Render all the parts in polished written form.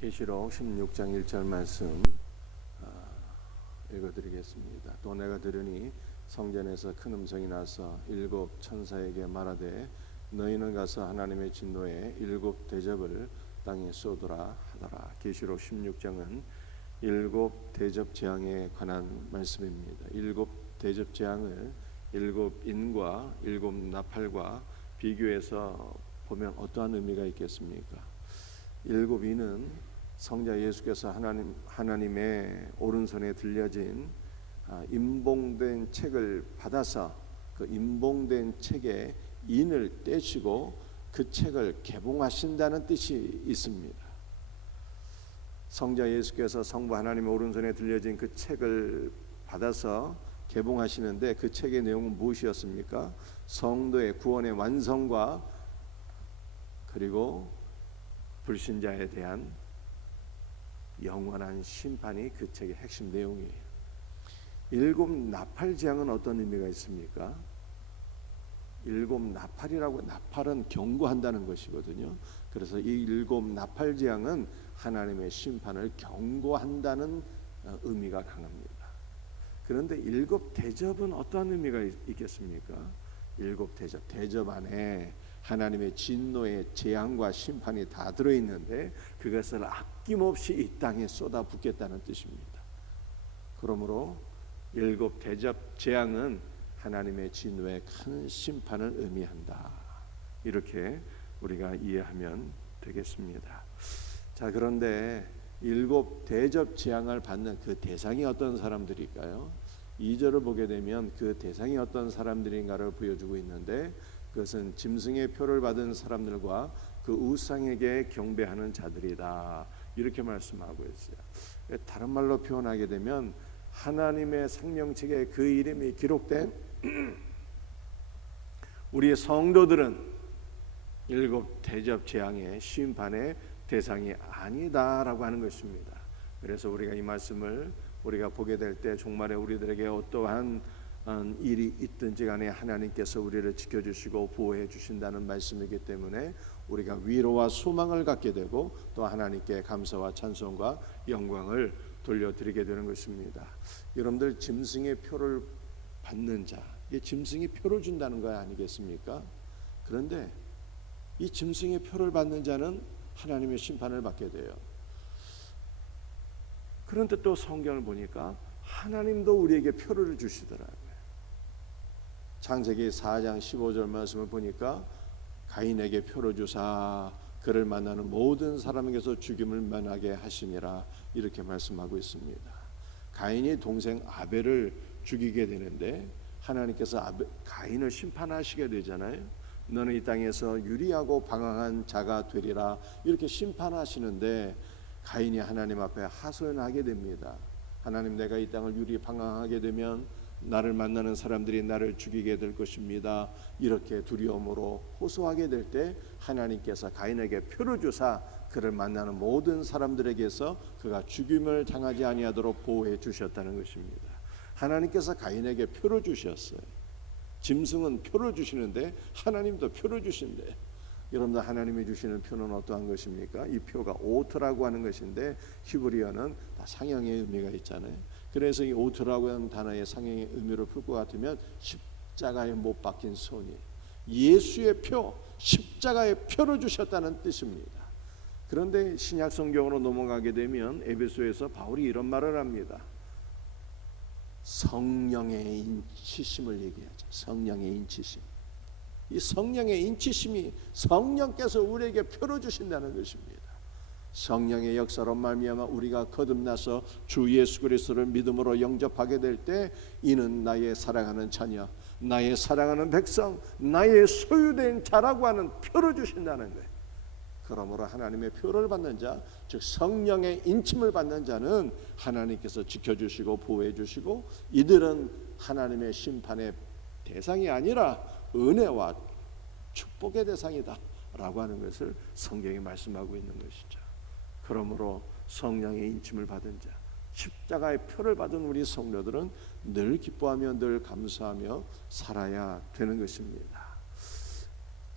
계시록 16장 1절 말씀 읽어드리겠습니다. 또 내가 들으니 성전에서 큰 음성이 나서 일곱 천사에게 말하되 너희는 가서 하나님의 진노에 일곱 대접을 땅에 쏟으라 하더라. 계시록 16장은 일곱 대접 재앙에 관한 말씀입니다. 일곱 대접 재앙을 일곱 인과 일곱 나팔과 비교해서 보면 어떠한 의미가 있겠습니까? 일곱 인은 성자 예수께서 하나님의 오른손에 들려진 임봉된 책을 받아서 그 임봉된 책에 인을 떼시고 그 책을 개봉하신다는 뜻이 있습니다. 성자 예수께서 성부 하나님의 오른손에 들려진 그 책을 받아서 개봉하시는데 그 책의 내용은 무엇이었습니까? 성도의 구원의 완성과 그리고 불신자에 대한 영원한 심판이 그 책의 핵심 내용이에요. 일곱 나팔 재앙은 어떤 의미가 있습니까? 일곱 나팔이라고, 나팔은 경고한다는 것이거든요. 그래서 이 일곱 나팔 재앙은 하나님의 심판을 경고한다는 의미가 강합니다. 그런데 일곱 대접은 어떠한 의미가 있겠습니까? 일곱 대접, 대접 안에 하나님의 진노의 재앙과 심판이 다 들어있는데 그것을 아낌없이 이 땅에 쏟아붓겠다는 뜻입니다. 그러므로 일곱 대접 재앙은 하나님의 진노의 큰 심판을 의미한다. 이렇게 우리가 이해하면 되겠습니다. 자, 그런데 일곱 대접 재앙을 받는 그 대상이 어떤 사람들일까요? 2절을 보게 되면 그 대상이 어떤 사람들인가를 보여주고 있는데 그것은 짐승의 표를 받은 사람들과 그 우상에게 경배하는 자들이다. 이렇게 말씀하고 있어요. 다른 말로 표현하게 되면 하나님의 생명책에 그 이름이 기록된 우리의 성도들은 일곱 대접 재앙의 심판의 대상이 아니다라고 하는 것입니다. 그래서 우리가 이 말씀을 우리가 보게 될 때 종말에 우리들에게 어떠한 일이 있든지 간에 하나님께서 우리를 지켜주시고 보호해 주신다는 말씀이기 때문에 우리가 위로와 소망을 갖게 되고 또 하나님께 감사와 찬송과 영광을 돌려드리게 되는 것입니다. 여러분들 짐승의 표를 받는 자, 이 짐승이 표를 준다는 거 아니겠습니까? 그런데 이 짐승의 표를 받는 자는 하나님의 심판을 받게 돼요. 그런데 또 성경을 보니까 하나님도 우리에게 표를 주시더라고요. 창세기 4장 15절 말씀을 보니까 가인에게 표를 주사 그를 만나는 모든 사람에게서 죽임을 면하게 하시니라 이렇게 말씀하고 있습니다. 가인이 동생 아벨을 죽이게 되는데 하나님께서 가인을 심판하시게 되잖아요. 너는 이 땅에서 유리하고 방황한 자가 되리라 이렇게 심판하시는데 가인이 하나님 앞에 하소연하게 됩니다. 하나님, 내가 이 땅을 유리방황하게 되면 나를 만나는 사람들이 나를 죽이게 될 것입니다. 이렇게 두려움으로 호소하게 될 때 하나님께서 가인에게 표를 주사 그를 만나는 모든 사람들에게서 그가 죽임을 당하지 아니하도록 보호해 주셨다는 것입니다. 하나님께서 가인에게 표를 주셨어요. 짐승은 표를 주시는데 하나님도 표를 주신대. 여러분들, 하나님이 주시는 표는 어떠한 것입니까? 이 표가 오트라고 하는 것인데 히브리어는 다 상형의 의미가 있잖아요. 그래서 이 오트라고 하는 단어의 상형의 의미를 풀 것 같으면 십자가에 못 박힌 손이, 예수의 표, 십자가의 표를 주셨다는 뜻입니다. 그런데 신약 성경으로 넘어가게 되면 에베소에서 바울이 이런 말을 합니다. 성령의 인치심을 얘기하죠. 성령의 인치심. 이 성령의 인치심이 성령께서 우리에게 표를 주신다는 것입니다. 성령의 역사로 말미암아 우리가 거듭나서 주 예수 그리스도를 믿음으로 영접하게 될 때 이는 나의 사랑하는 자녀, 나의 사랑하는 백성, 나의 소유된 자라고 하는 표를 주신다는 거예요. 그러므로 하나님의 표를 받는 자, 즉 성령의 인침을 받는 자는 하나님께서 지켜주시고 보호해 주시고 이들은 하나님의 심판의 대상이 아니라 은혜와 축복의 대상이다 라고 하는 것을 성경이 말씀하고 있는 것이죠. 그러므로 성령의 인침을 받은 자, 십자가의 표를 받은 우리 성도들은 늘 기뻐하며 늘 감사하며 살아야 되는 것입니다.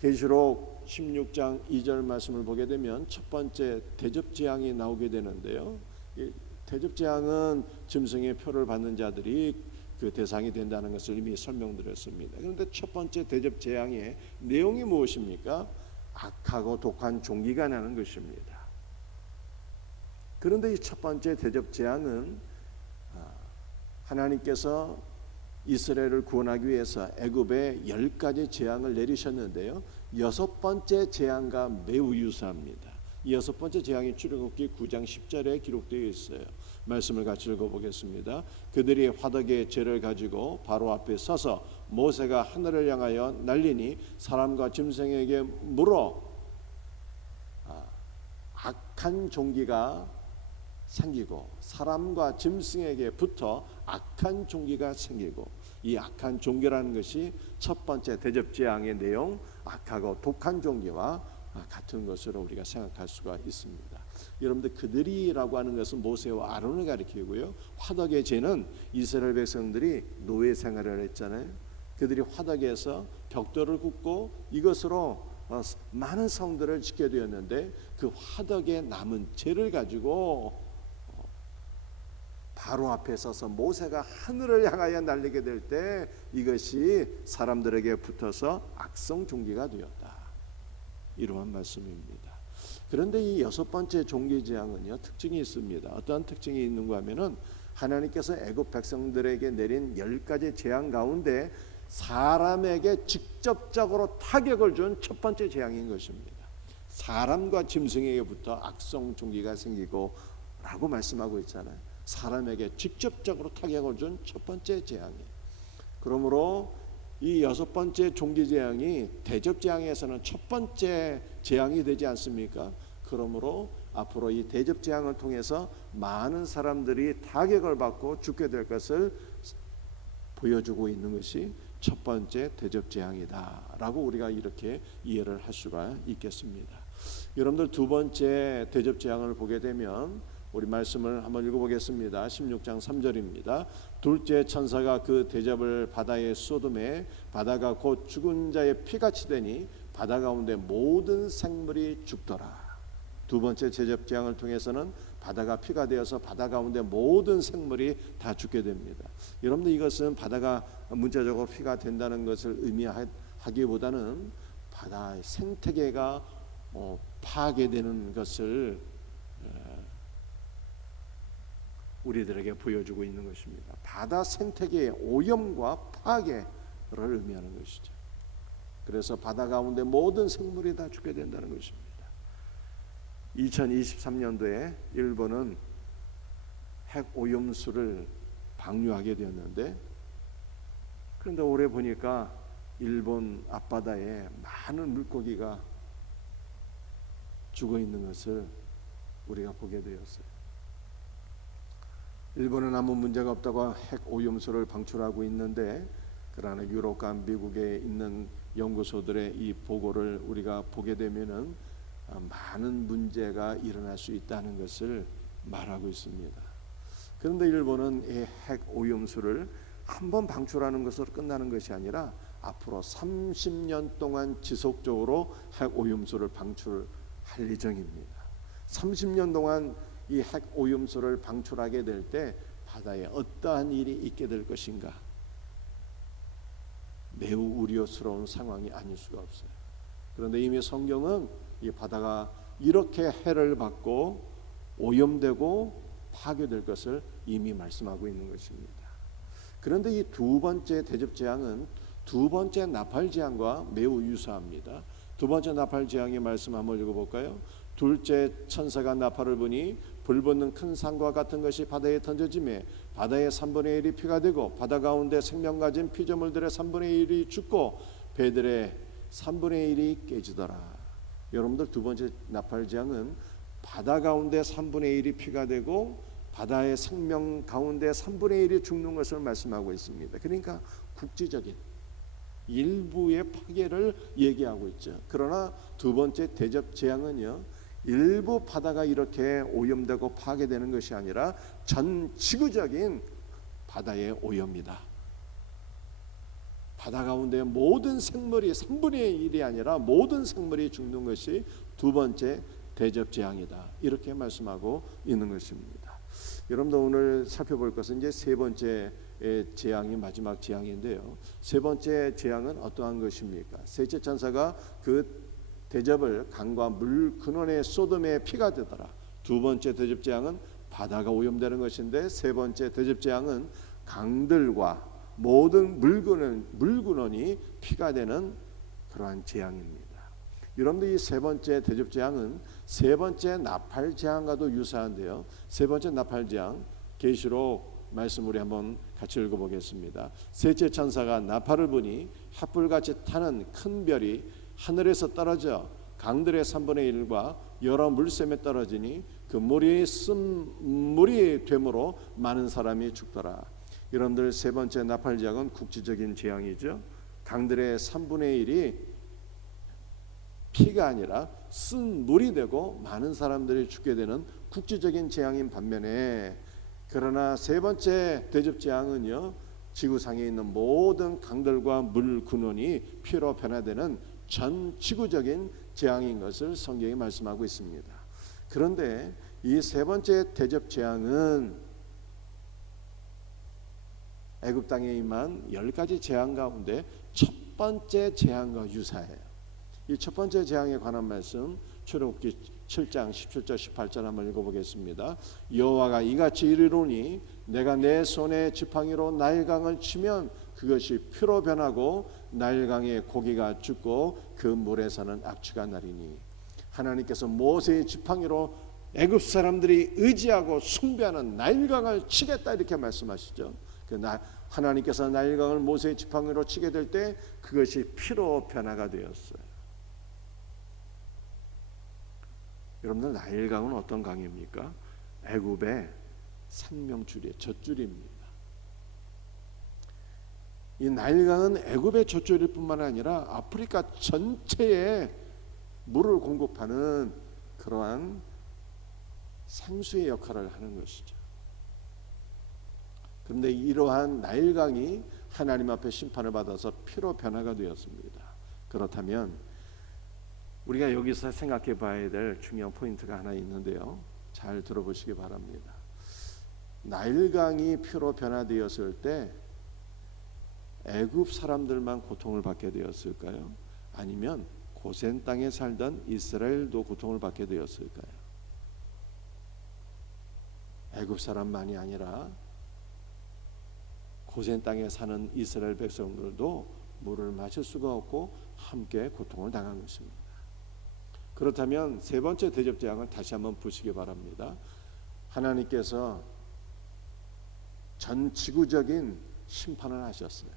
계시록 16장 2절 말씀을 보게 되면 첫 번째 대접재앙이 나오게 되는데요. 이 대접재앙은 짐승의 표를 받는 자들이 그 대상이 된다는 것을 이미 설명드렸습니다. 그런데 첫 번째 대접재앙의 내용이 무엇입니까? 악하고 독한 종기가 나는 것입니다. 그런데 이 첫 번째 대접재앙은 하나님께서 이스라엘을 구원하기 위해서 애굽에 10가지 재앙을 내리셨는데요. 여섯 번째 재앙과 매우 유사합니다. 이 여섯 번째 재앙이 출애굽기 9장 10절에 기록되어 있어요. 말씀을 같이 읽어보겠습니다. 그들이 화덕의 재를 가지고 바로 앞에 서서 모세가 하늘을 향하여 날리니 사람과 짐승에게 물어 악한 종기가 생기고 사람과 짐승에게 붙어 악한 종기가 생기고, 이 악한 종기라는 것이 첫 번째 대접재앙의 내용, 악하고 독한 종기와 같은 것으로 우리가 생각할 수가 있습니다. 여러분들, 그들이라고 하는 것은 모세와 아론을 가리키고요, 화덕의 죄는 이스라엘 백성들이 노예 생활을 했잖아요. 그들이 화덕에서 벽돌을 굽고 이것으로 많은 성들을 짓게 되었는데, 그 화덕에 남은 재를 가지고 바로 앞에 서서 모세가 하늘을 향하여 날리게 될 때 이것이 사람들에게 붙어서 악성 종기가 되었다, 이러한 말씀입니다. 그런데 이 여섯 번째 종기 재앙은요, 특징이 있습니다. 어떠한 특징이 있는가 하면은 하나님께서 애굽 백성들에게 내린 10가지 재앙 가운데 사람에게 직접적으로 타격을 준 첫 번째 재앙인 것입니다. 사람과 짐승에게부터 악성 종기가 생기고 라고 말씀하고 있잖아요. 사람에게 직접적으로 타격을 준 첫 번째 재앙이에요. 그러므로 이 여섯 번째 종기 재앙이 대접 재앙에서는 첫 번째 재앙이 되지 않습니까? 그러므로 앞으로 이 대접 재앙을 통해서 많은 사람들이 타격을 받고 죽게 될 것을 보여주고 있는 것이 첫 번째 대접 재앙이다라고 우리가 이렇게 이해를 할 수가 있겠습니다. 여러분들, 두 번째 대접 재앙을 보게 되면 우리 말씀을 한번 읽어보겠습니다. 16장 3절입니다. 둘째 천사가 그 대접을 바다에 쏟음에 바다가 곧 죽은 자의 피같이 되니 바다 가운데 모든 생물이 죽더라. 두 번째 대접 재앙을 통해서는 바다가 피가 되어서 바다 가운데 모든 생물이 다 죽게 됩니다. 여러분들, 이것은 바다가 문자적으로 피가 된다는 것을 의미하기보다는 바다의 생태계가 파괴되는 것을 우리들에게 보여주고 있는 것입니다. 바다 생태계의 오염과 파괴를 의미하는 것이죠. 그래서 바다 가운데 모든 생물이 다 죽게 된다는 것입니다. 2023년도에 일본은 핵 오염수를 방류하게 되었는데, 그런데 올해 보니까 일본 앞바다에 많은 물고기가 죽어 있는 것을 우리가 보게 되었어요. 일본은 아무 문제가 없다고 핵 오염수를 방출하고 있는데, 그러나 유럽과 미국에 있는 연구소들의 이 보고를 우리가 보게 되면은 많은 문제가 일어날 수 있다는 것을 말하고 있습니다. 그런데 일본은 이 핵 오염수를 한번 방출하는 것으로 끝나는 것이 아니라 앞으로 30년 동안 지속적으로 핵 오염수를 방출할 예정입니다. 30년 동안 이 핵 오염수를 방출하게 될 때 바다에 어떠한 일이 있게 될 것인가, 매우 우려스러운 상황이 아닐 수가 없어요. 그런데 이미 성경은 이 바다가 이렇게 해를 받고 오염되고 파괴될 것을 이미 말씀하고 있는 것입니다. 그런데 이 두 번째 대접 재앙은 두 번째 나팔 재앙과 매우 유사합니다. 두 번째 나팔 재앙의 말씀 한번 읽어볼까요? 둘째 천사가 나팔을 부니 불붙는 큰 산과 같은 것이 바다에 던져지매 바다의 3분의 1이 피가 되고 바다 가운데 생명 가진 피조물들의 3분의 1이 죽고 배들의 3분의 1이 깨지더라. 여러분들, 두 번째 나팔 재앙은 바다 가운데 3분의 1이 피가 되고 바다의 생명 가운데 3분의 1이 죽는 것을 말씀하고 있습니다. 그러니까 국지적인 일부의 파괴를 얘기하고 있죠. 그러나 두 번째 대접 재앙은요, 일부 바다가 이렇게 오염되고 파괴되는 것이 아니라 전 지구적인 바다의 오염이다. 바다 가운데 모든 생물이 3분의 1이 아니라 모든 생물이 죽는 것이 두 번째 대접 재앙이다. 이렇게 말씀하고 있는 것입니다. 여러분도 오늘 살펴볼 것은 이제 세 번째 재앙이 마지막 재앙인데요. 세 번째 재앙은 어떠한 것입니까? 셋째 천사가 그 대접을 강과 물 근원의 소돔에 피가 되더라. 두 번째 대접 재앙은 바다가 오염되는 것인데, 세 번째 대접 재앙은 강들과 모든 물근원이 피가 되는 그러한 재앙입니다. 여러분들 이 세 번째 대접 재앙은 세 번째 나팔 재앙과도 유사한데요. 세 번째 나팔 재앙 계시록 말씀 우리 한번 같이 읽어보겠습니다. 셋째 천사가 나팔을 부니 핫불같이 타는 큰 별이 하늘에서 떨어져 강들의 3분의 1과 여러 물샘에 떨어지니 그 물이 쓴물이 되므로 많은 사람이 죽더라. 여러분들 세 번째 나팔 재앙은 국지적인 재앙이죠. 강들의 3분의 1이 피가 아니라 쓴 물이 되고 많은 사람들이 죽게 되는 국지적인 재앙인 반면에, 그러나 세 번째 대접 재앙은요, 지구상에 있는 모든 강들과 물 근원이 피로 변화되는 전 지구적인 재앙인 것을 성경이 말씀하고 있습니다. 그런데 이 세 번째 대접 재앙은 애굽 땅에 임한 10가지 재앙 가운데 첫 번째 재앙과 유사해요. 이 첫 번째 재앙에 관한 말씀 출애굽기 7장 17절 18절 한번 읽어보겠습니다. 여호와가 이같이 이르노니 내가 내 손에 지팡이로 나일강을 치면 그것이 피로 변하고 나일강의 고기가 죽고 그 물에서는 악취가 나리니. 하나님께서 모세의 지팡이로 애굽 사람들이 의지하고 숭배하는 나일강을 치겠다 이렇게 말씀하시죠. 하나님께서 나일강을 모세의 지팡이로 치게 될 때 그것이 피로 변화가 되었어요. 여러분들 나일강은 어떤 강입니까? 애굽의 생명줄이에요. 젖줄입니다. 이 나일강은 애굽의 젖줄일 뿐만 아니라 아프리카 전체에 물을 공급하는 그러한 생수의 역할을 하는 것이죠. 그런데 이러한 나일강이 하나님 앞에 심판을 받아서 피로 변화가 되었습니다. 그렇다면 우리가 여기서 생각해 봐야 될 중요한 포인트가 하나 있는데요. 잘 들어보시기 바랍니다. 나일강이 피로 변화되었을 때 애굽 사람들만 고통을 받게 되었을까요? 아니면 고센 땅에 살던 이스라엘도 고통을 받게 되었을까요? 애굽 사람만이 아니라 고센 땅에 사는 이스라엘 백성들도 물을 마실 수가 없고 함께 고통을 당한 것입니다. 그렇다면 세 번째 대접 재앙을 다시 한번 보시기 바랍니다. 하나님께서 전 지구적인 심판을 하셨어요.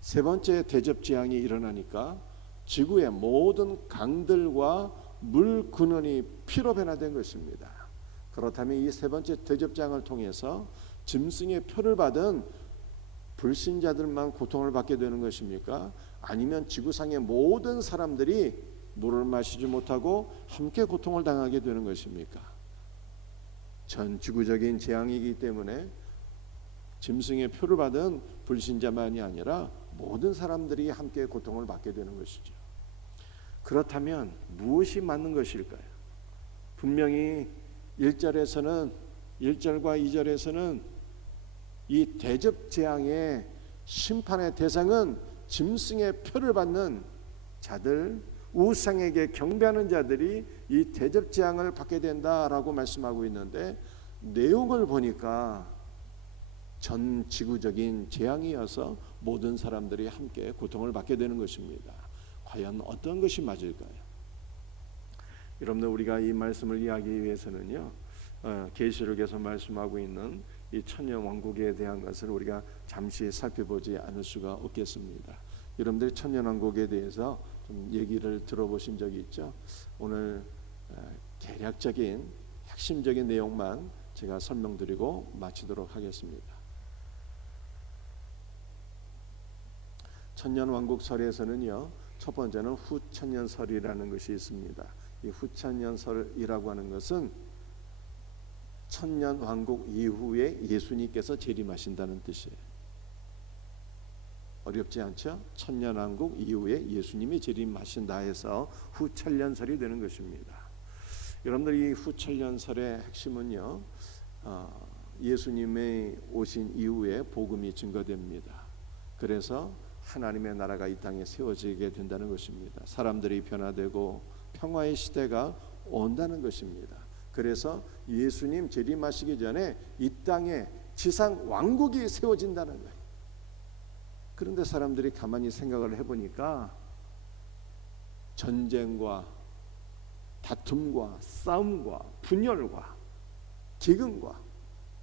세 번째 대접 재앙이 일어나니까 지구의 모든 강들과 물 근원이 피로 변화된 것입니다. 그렇다면 이 세 번째 대접 재앙을 통해서 짐승의 표를 받은 불신자들만 고통을 받게 되는 것입니까? 아니면 지구상의 모든 사람들이 물을 마시지 못하고 함께 고통을 당하게 되는 것입니까? 전 지구적인 재앙이기 때문에 짐승의 표를 받은 불신자만이 아니라 모든 사람들이 함께 고통을 받게 되는 것이죠. 그렇다면 무엇이 맞는 것일까요? 분명히 1절과 2절에서는 이 대접 재앙의 심판의 대상은 짐승의 표를 받는 자들, 우상에게 경배하는 자들이 이 대접 재앙을 받게 된다라고 말씀하고 있는데, 내용을 보니까 전 지구적인 재앙이어서 모든 사람들이 함께 고통을 받게 되는 것입니다. 과연 어떤 것이 맞을까요? 여러분들, 우리가 이 말씀을 이해하기 위해서는요, 계시록에서 말씀하고 있는 이 천년 왕국에 대한 것을 우리가 잠시 살펴보지 않을 수가 없겠습니다. 여러분들 천년 왕국에 대해서 좀 얘기를 들어보신 적이 있죠? 오늘 개략적인 핵심적인 내용만 제가 설명드리고 마치도록 하겠습니다. 천년 왕국설에서는요, 첫 번째는 후천년설이라는 것이 있습니다. 이 후천년설이라고 하는 것은 천년 왕국 이후에 예수님께서 재림하신다는 뜻이에요. 어렵지 않죠? 천년왕국 이후에 예수님이 재림하신다 해서 후천년설이 되는 것입니다. 여러분들 이 후천년설의 핵심은요, 예수님의 오신 이후에 복음이 증거됩니다. 그래서 하나님의 나라가 이 땅에 세워지게 된다는 것입니다. 사람들이 변화되고 평화의 시대가 온다는 것입니다. 그래서 예수님 재림하시기 전에 이 땅에 지상 왕국이 세워진다는 거예요. 그런데 사람들이 가만히 생각을 해보니까 전쟁과 다툼과 싸움과 분열과 기근과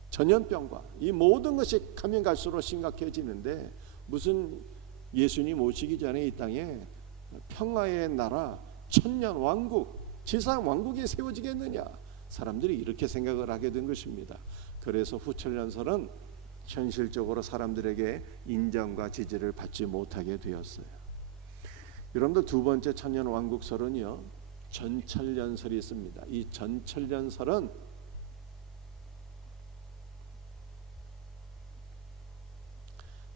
전염병과 이 모든 것이 가면 갈수록 심각해지는데 무슨 예수님 오시기 전에 이 땅에 평화의 나라, 천년 왕국, 지상 왕국이 세워지겠느냐? 사람들이 이렇게 생각을 하게 된 것입니다. 그래서 후천년설은 현실적으로 사람들에게 인정과 지지를 받지 못하게 되었어요. 여러분들 두 번째 천년 왕국설은요, 전천년설이 있습니다. 이 전천년설은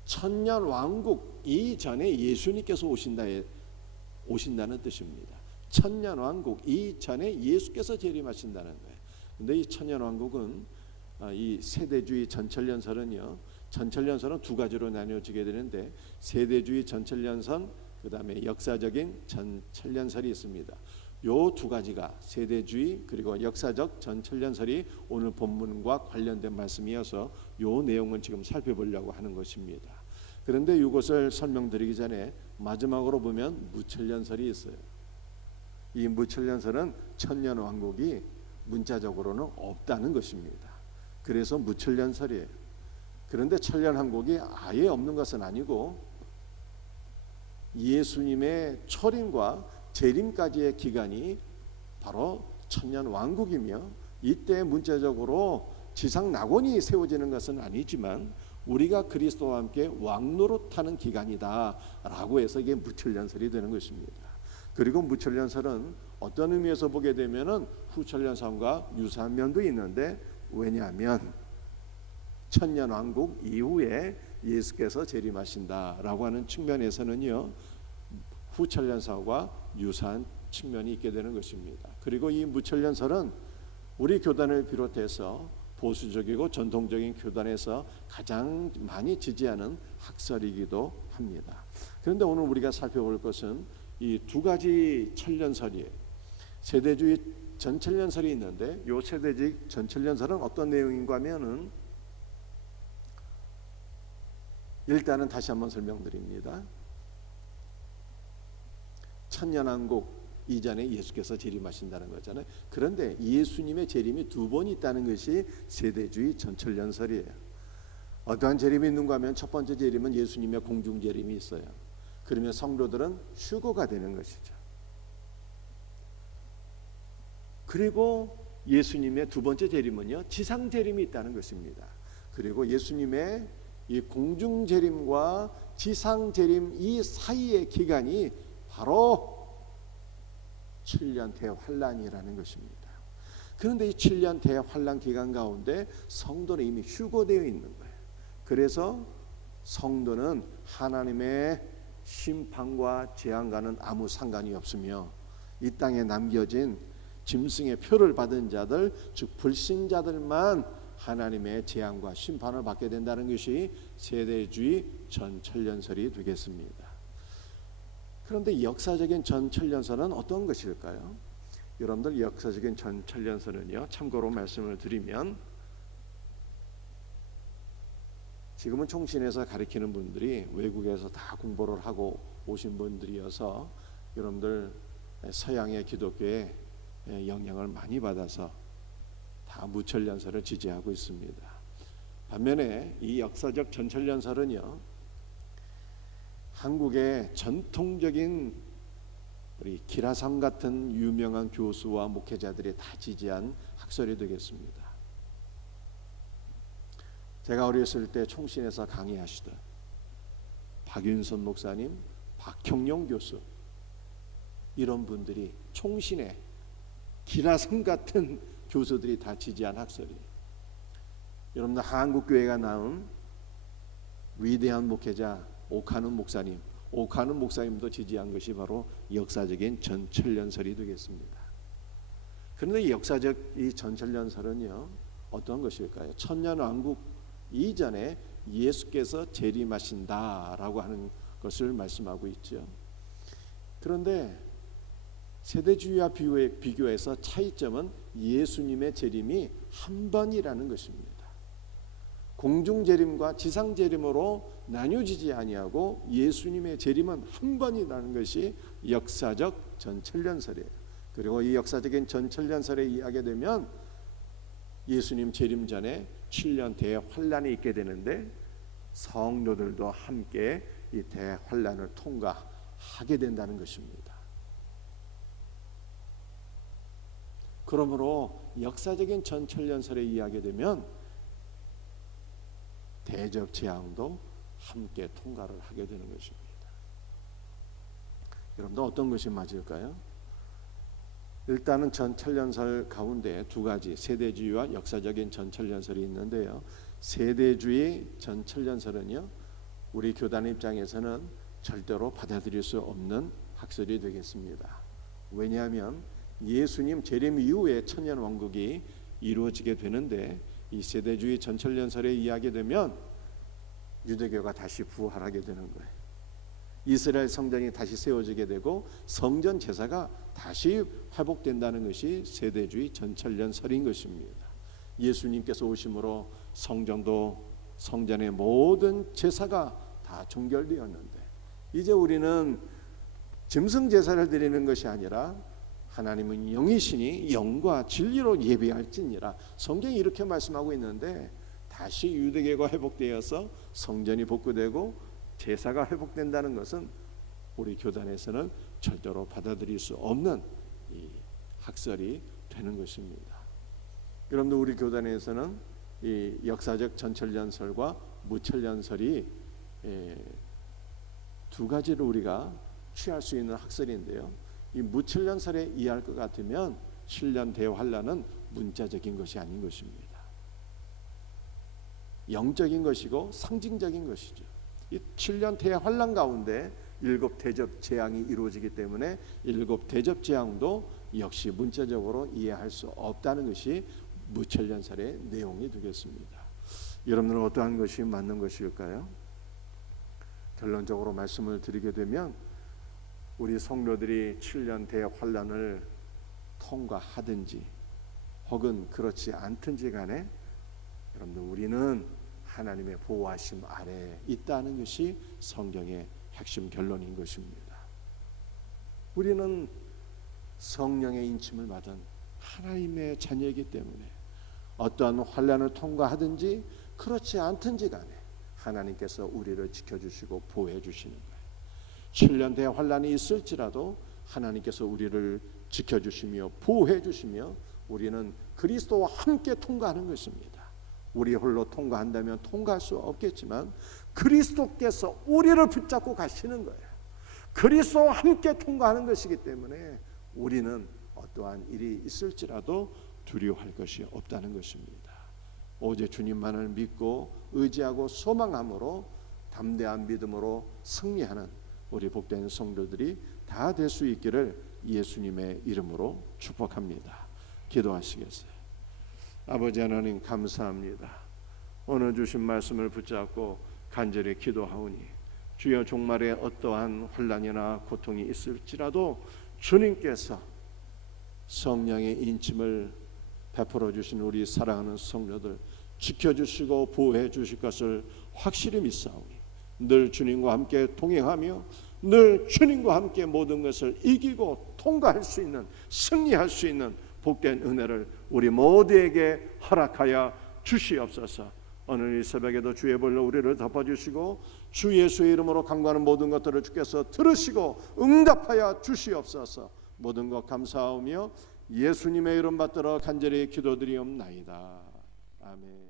천년 왕국 이전에 예수님께서 오신다는 뜻입니다. 천년 왕국 이전에 예수께서 재림하신다는 거예요. 근데 이 천년 왕국은 이 세대주의 전천년설은요, 전천년설은 두 가지로 나뉘어지게 되는데 세대주의 전천년설, 그 다음에 역사적인 전천년설이 있습니다. 요 두 가지가 세대주의 그리고 역사적 전천년설이 오늘 본문과 관련된 말씀이어서 요 내용을 지금 살펴보려고 하는 것입니다. 그런데 이것을 설명드리기 전에 마지막으로 보면 무천년설이 있어요. 이 무천년설은 천년 왕국이 문자적으로는 없다는 것입니다. 그래서 무천년설이에요. 그런데 천년 왕국이 아예 없는 것은 아니고 예수님의 초림과 재림까지의 기간이 바로 천년 왕국이며 이때 문자적으로 지상 낙원이 세워지는 것은 아니지만 우리가 그리스도와 함께 왕노릇하는 기간이다라고 해서 이게 무천년설이 되는 것입니다. 그리고 무천년설은 어떤 의미에서 보게 되면은 후천년설과 유사한 면도 있는데 왜냐하면 천년 왕국 이후에 예수께서 재림하신다라고 하는 측면에서는요, 후천년설과 유사한 측면이 있게 되는 것입니다. 그리고 이 무천년설은 우리 교단을 비롯해서 보수적이고 전통적인 교단에서 가장 많이 지지하는 학설이기도 합니다. 그런데 오늘 우리가 살펴볼 것은 이 두 가지 천년설이에요. 세대주의 전천년설이 있는데 이 세대주의 전천년설은 어떤 내용인가 하면은 일단은 다시 한번 설명드립니다. 천년왕국 이전에 예수께서 재림하신다는 거잖아요. 그런데 예수님의 재림이 두 번 있다는 것이 세대주의 전천년설이에요. 어떠한 재림이 있는가 하면 첫 번째 재림은 예수님의 공중 재림이 있어요. 그러면 성도들은 휴거가 되는 것이죠. 그리고 예수님의 두 번째 재림은요, 지상 재림이 있다는 것입니다. 그리고 예수님의 이 공중 재림과 지상 재림 이 사이의 기간이 바로 7년 대환란이라는 것입니다. 그런데 이 7년 대환란 기간 가운데 성도는 이미 휴거되어 있는 거예요. 그래서 성도는 하나님의 심판과 재앙과는 아무 상관이 없으며 이 땅에 남겨진 짐승의 표를 받은 자들, 즉 불신자들만 하나님의 재앙과 심판을 받게 된다는 것이 세대주의 전천년설이 되겠습니다. 그런데 역사적인 전천년설은 어떤 것일까요? 여러분들 역사적인 전천년설은요, 참고로 말씀을 드리면 지금은 총신에서 가르치는 분들이 외국에서 다 공부를 하고 오신 분들이어서 여러분들 서양의 기독교에 영향을 많이 받아서 다 무천년설을 지지하고 있습니다. 반면에 이 역사적 전천년설은요, 한국의 전통적인 우리 기라성 같은 유명한 교수와 목회자들이 다 지지한 학설이 되겠습니다. 제가 어렸을 때 총신에서 강의하시던 박윤선 목사님, 박형용 교수, 이런 분들이 총신에 기라성 같은 교수들이 다 지지한 학설이, 여러분들 한국교회가 낳은 위대한 목회자 오카는 목사님도 지지한 것이 바로 역사적인 전철연설이 되겠습니다. 그런데 역사적 이 전철연설은요, 어떤 것일까요? 천년왕국 이전에 예수께서 재림하신다라고 하는 것을 말씀하고 있죠. 그런데 세대주의와 비교해서 차이점은 예수님의 재림이 한 번이라는 것입니다. 공중재림과 지상재림으로 나뉘어지지 아니하고 예수님의 재림은 한 번이라는 것이 역사적 전철연설이에요. 그리고 이 역사적인 전철연설에 의하게 되면 예수님 재림 전에 7년 대환란이 있게 되는데 성도들도 함께 이 대환란을 통과하게 된다는 것입니다. 그러므로 역사적인 전철연설에 의하게 되면 대접재앙도 함께 통과를 하게 되는 것입니다. 여러분들 어떤 것이 맞을까요? 일단은 전철연설 가운데 두 가지, 세대주의와 역사적인 전철연설이 있는데요. 세대주의 전철연설은요, 우리 교단 입장에서는 절대로 받아들일 수 없는 학설이 되겠습니다. 왜냐하면 예수님 재림 이후에 천년왕국이 이루어지게 되는데 이 세대주의 전철연설에 의하게 되면 유대교가 다시 부활하게 되는 거예요. 이스라엘 성전이 다시 세워지게 되고 성전 제사가 다시 회복된다는 것이 세대주의 전철연설인 것입니다. 예수님께서 오심으로 성전의 모든 제사가 다 종결되었는데 이제 우리는 짐승 제사를 드리는 것이 아니라 하나님은 영이시니 영과 진리로 예배할지니라. 성경이 이렇게 말씀하고 있는데 다시 유대교가 회복되어서 성전이 복구되고 제사가 회복된다는 것은 우리 교단에서는 절대로 받아들일 수 없는 이 학설이 되는 것입니다. 여러분들 우리 교단에서는 이 역사적 전철연설과 무철연설이 두 가지를 우리가 취할 수 있는 학설인데요. 이 무철연설에 이해할 것 같으면 7년 대환란은 문자적인 것이 아닌 것입니다. 영적인 것이고 상징적인 것이죠. 이 7년 대환란 가운데 7 대접 재앙이 이루어지기 때문에 7 대접 재앙도 역시 문자적으로 이해할 수 없다는 것이 무철연설의 내용이 되겠습니다. 여러분들은 어떠한 것이 맞는 것일까요? 결론적으로 말씀을 드리게 되면 우리 성도들이 7년 대환란을 통과하든지 혹은 그렇지 않든지 간에 여러분들 우리는 하나님의 보호하심 아래에 있다는 것이 성경의 핵심 결론인 것입니다. 우리는 성령의 인침을 받은 하나님의 자녀이기 때문에 어떠한 환난을 통과하든지 그렇지 않든지 간에 하나님께서 우리를 지켜주시고 보호해 주시는 거예요. 7년 대환란이 있을지라도 하나님께서 우리를 지켜주시며 보호해 주시며 우리는 그리스도와 함께 통과하는 것입니다. 우리 홀로 통과한다면 통과할 수 없겠지만 그리스도께서 우리를 붙잡고 가시는 거예요. 그리스도와 함께 통과하는 것이기 때문에 우리는 어떠한 일이 있을지라도 두려워할 것이 없다는 것입니다. 오직 주님만을 믿고 의지하고 소망함으로 담대한 믿음으로 승리하는 우리 복된 성도들이 다 될 수 있기를 예수님의 이름으로 축복합니다. 기도하시겠어요? 아버지 하나님 감사합니다. 오늘 주신 말씀을 붙잡고 간절히 기도하오니 주여 종말에 어떠한 환난이나 고통이 있을지라도 주님께서 성령의 인침을 베풀어 주신 우리 사랑하는 성도들 지켜주시고 보호해 주실 것을 확실히 믿사오니 늘 주님과 함께 동행하며 늘 주님과 함께 모든 것을 이기고 통과할 수 있는 승리할 수 있는 복된 은혜를 우리 모두에게 허락하여 주시옵소서. 오늘 이 새벽에도 주의 볼로 우리를 덮어주시고 주 예수의 이름으로 간구하는 모든 것들을 주께서 들으시고 응답하여 주시옵소서. 모든 것 감사하며 예수님의 이름 받들어 간절히 기도드리옵나이다. 아멘.